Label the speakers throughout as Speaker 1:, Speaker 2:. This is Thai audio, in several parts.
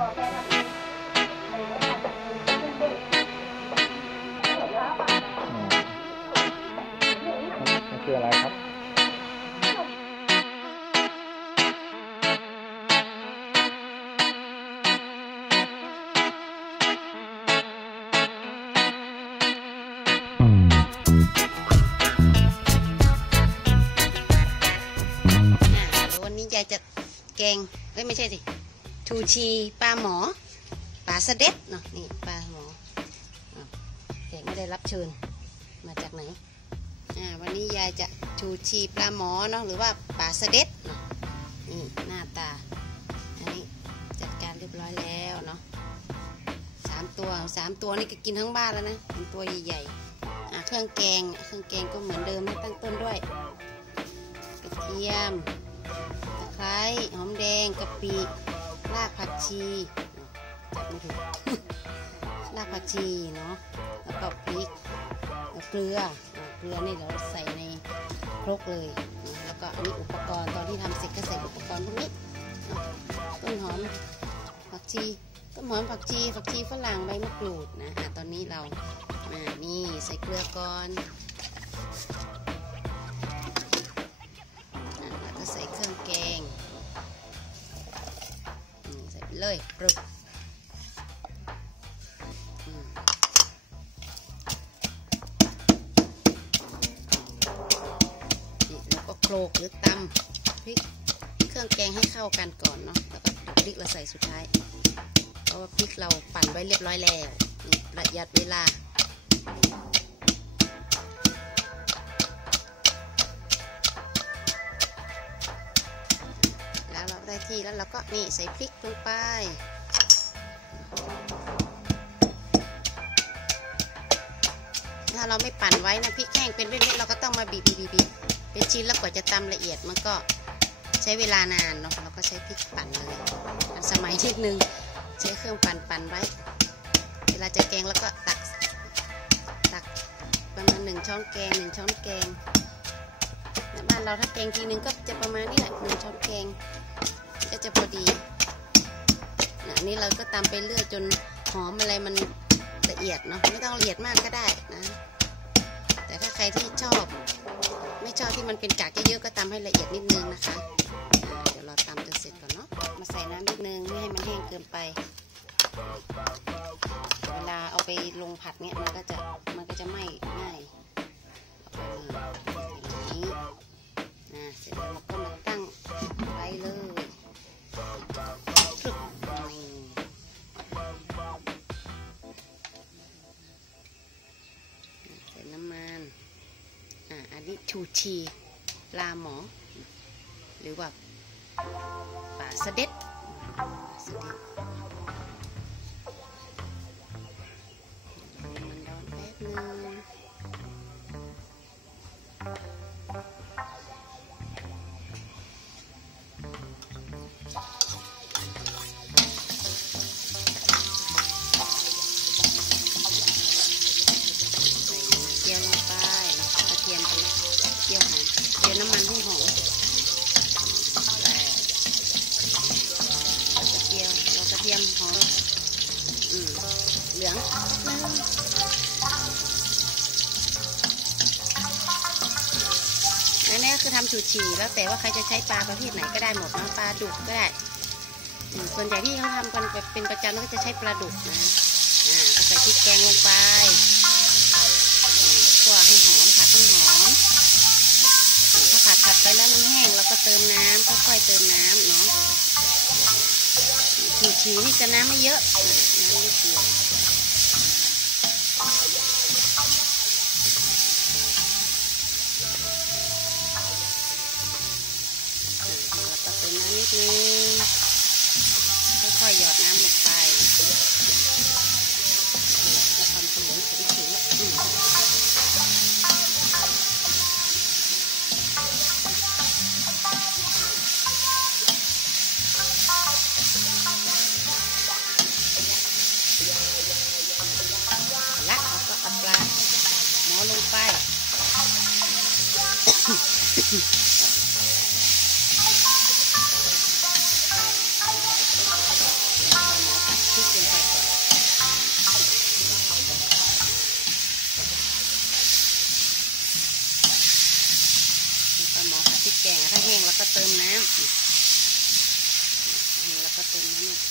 Speaker 1: มันคืออะไรครับ
Speaker 2: วันนี้ยายจะแกงเอ้ยไม่ใช่สิ ชูชีปลาหมอปลาสเด็ดเนาะนี่ปลาหมออะแขกไม่ได้รับเชิญมาจากไหนวันนี้ยายจะชูชีปลาหมอเนาะหรือว่าปลาสเด็ดเนาะนี่หน้าตาอันนี้จัดการเรียบร้อยแล้วเนาะสามตัวสามตัวนี่ก็กินทั้งบ้านแล้วนะเป็นตัวใหญ่ๆเครื่องแกงเครื่องแกงก็เหมือนเดิมตั้งต้นด้วยกระเทียมตะไคร้หอมแดงกะปิ รากผักชีจับไม่ถูกรากผักชีเนาะแล้วก็พริกแล้วเกลือเกลือนี่เราใส่ในครกเลย แล้วก็อันนี้อุปกรณ์ตอนที่ทำเสร็จก็ใส่อุปกรณ์พวกนี้ต้นหอมผักชีต้นหอมผักชีผักชีฝรั่งใบมะกรูดนะอะตอนนี้เราอ่านี่ใส่เกลือก่อน เลยปรึกนี่แล้วก็โคลกหรือตำพริกเครื่องแกงให้เข้ากันก่อนเนาะแล้วก็พริกเราใส่สุดท้าย เพราะว่าพริกเราปั่นไว้เรียบร้อยแล้วประหยัดเวลา ที่แล้วเราก็นี่ใส่พริกลงไปถ้าเราไม่ปั่นไว้นะพริกแห้งเป็นเม็ดๆเราก็ต้องมาบีบบีบีเป็นชิ้นแล้วกว่าจะตำละเอียดมันก็ใช้เวลานานเนาะเราก็ใช้พริกปั่นเลยทันสมัยนิดนึงใช้เครื่องปั่นปั่นไว้ เวลาจะแกงแล้วก็ตักตักประมาณหนึ่งช้อนแกงหนึ่งช้อนแกงบ้านเราถ้าแกงทีนึงก็จะประมาณนี้แหละหนึ่งช้อนแกง อันนี้เราก็ตำไปเรื่อยจนหอมอะไรมันละเอียดเนาะไม่ต้องละเอียดมากก็ได้นะ แต่ถ้าใครที่ชอบ ไม่ชอบที่มันเป็นกากเยอะๆก็ตำให้ละเอียดนิดนึงนะคะเดี๋ยวเราตำจนเสร็จก่อนเนาะมาใส่น้ำนิดนึงไม่ให้มันแห้งเกินไป เวลาเอาไปลงผัดเนี่ยมันก็จะมันก็จะไหม้ง่ายเอาไปเลยอย่างนี้นะเสร็จแล้ว อันนี้ชูชีลาหมอ หรือว่าป่าสเด็ดปลาสด็จ เหลืองนึงอันนี้ก็คือทำชูชีแล้วแต่ว่าใครจะใช้ปลาประเภทไหนก็ได้หมดนะปลาดุกก็ได้ส่วนใหญ่ที่เขาทำกันเป็นประจำก็จะใช้ปลาดุกนะอ่าก็ใส่พริกแกงลงไปคั่วให้หอมผัดให้หอมอืมถ้าผัดผัดไปแล้วมันแห้งเราก็เติมน้ำค่อยๆเติมน้ำเนาะชูชีนี่จะน้ำไม่เยอะ เติ แล้วก็เติมน้ำลงไป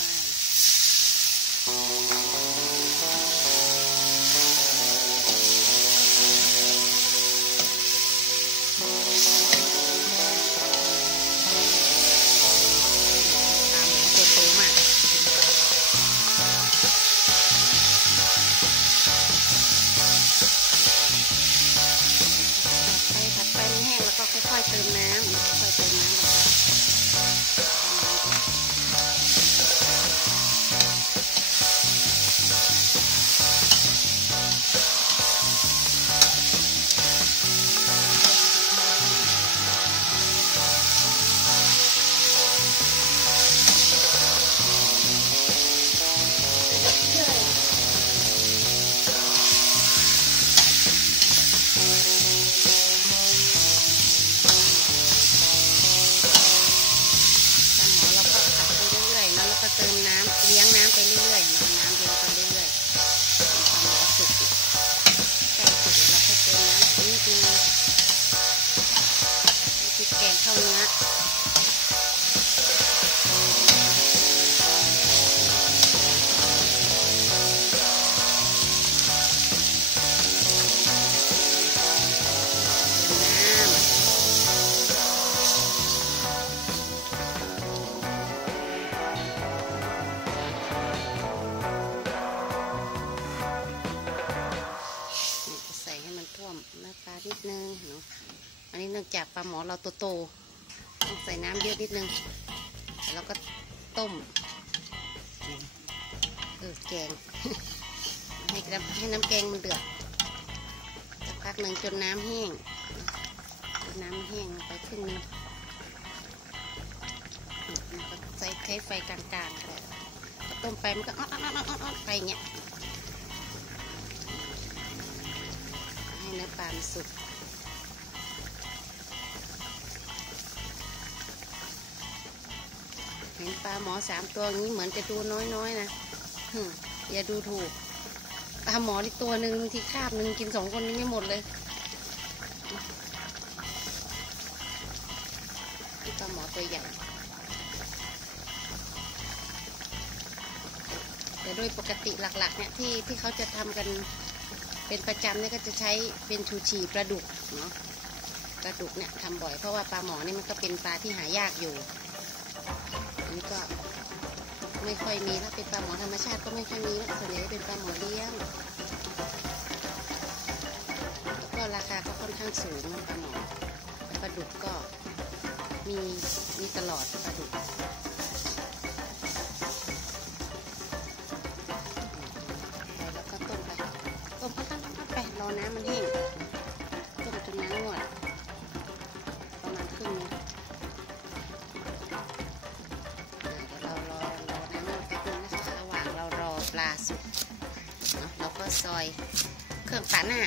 Speaker 2: ลาหมอเราโตๆต้องใส่น้ำเยอะนิดนึงแล้วก็ต้มเออแกง ให้น้ำให้น้ำแกงมันเดือดสักพักหนึ่งจนน้ำแห้งจนน้ำแห้งไปครึ่งนึงมันก็ใส่ใช้ไฟกลางๆก็ได้ก็ต้มไปมันก็อ๊อดอ๊อดอ๊อดอ๊อดไปอย่างเงี้ยให้เนื้อปลาสุก ปลาหมอสามตัวนี้เหมือนจะดูน้อยๆนะอย่าดูถูกปลาหมอที่ตัวหนึ่งบางทีคาบหนึ่งกินสองคนนี้ไม่หมดเลยปลาหมอตัวใหญ่แต่โดยปกติหลักๆเนี่ยที่ที่เขาจะทำกันเป็นประจำเนี่ยก็จะใช้เป็นชูชีปลาดุกเนาะปลาดุกเนี่ยทำบ่อยเพราะว่าปลาหมอนี่มันก็เป็นปลาที่หายากอยู่ นี้ก็ไม่ค่อยมีถ้าเป็นปลาหมอธรรมชาติก็ไม่ค่อยมีแล้วส่วนใหญ่เป็นปลาหมอเลี้ยงแล้วก็ราคาก็ค่อนข้างสูงปลาหมอปลาดุกก็มีมีตลอดปลาดุกแล้วก็ต้มไปต้มต้มต้มต้มไปรอน้ำมันแห้ง ซอย เครื่องปาหน้า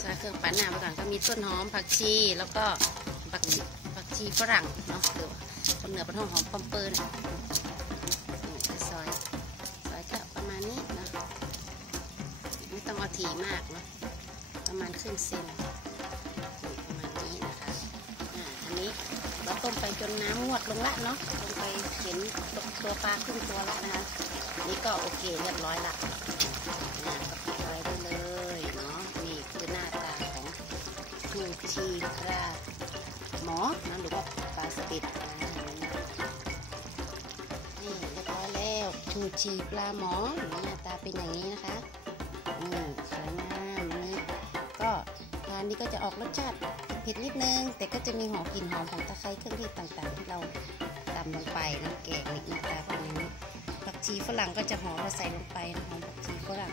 Speaker 2: ใส่เครื่องปั่นน้ำไปก่อนก็มีต้นหอมผักชีแล้วก็ผักผักชีฝรั่งเนาะหรือว่าคนเหนือเป็นห้องหอมปอมเปอร์เนี่ยนี่ก็ซอยซอยก็ประมาณนี้นะไม่ต้องเอาถี่มากเนาะประมาณครึ่งเซน ต้มไปจนน้ำงวดลงละเนาะลงไปเห็นตัวปลาครึ่งตัวละนะคะอันนี้ก็โอเคเรียบร้อยละอ่าก็ปิดไว้ได้เลยเนาะนี่คือหน้าตาของชูชีปลาหมอนะหรือว่าปลาสลิดนะนี่เรียบร้อยแล้วชูชีปลาหมอหน้าตาเป็นอย่างนี้นะคะอืมสวยงามนี่ก็ทานนี้ก็จะออกรสชาติ เผ็ดนิดนึง แต่ก็จะมีหอมกลิ่นหอมของตะไคร้เครื่องเทศต่างๆ ที่เราตำลงไปนะแกงนี่น้าตาเป็นอย่าณนี้ผักชีฝรั่งก็จะหอมเราใส่ลงไปนะหอมผักชีฝรั่ง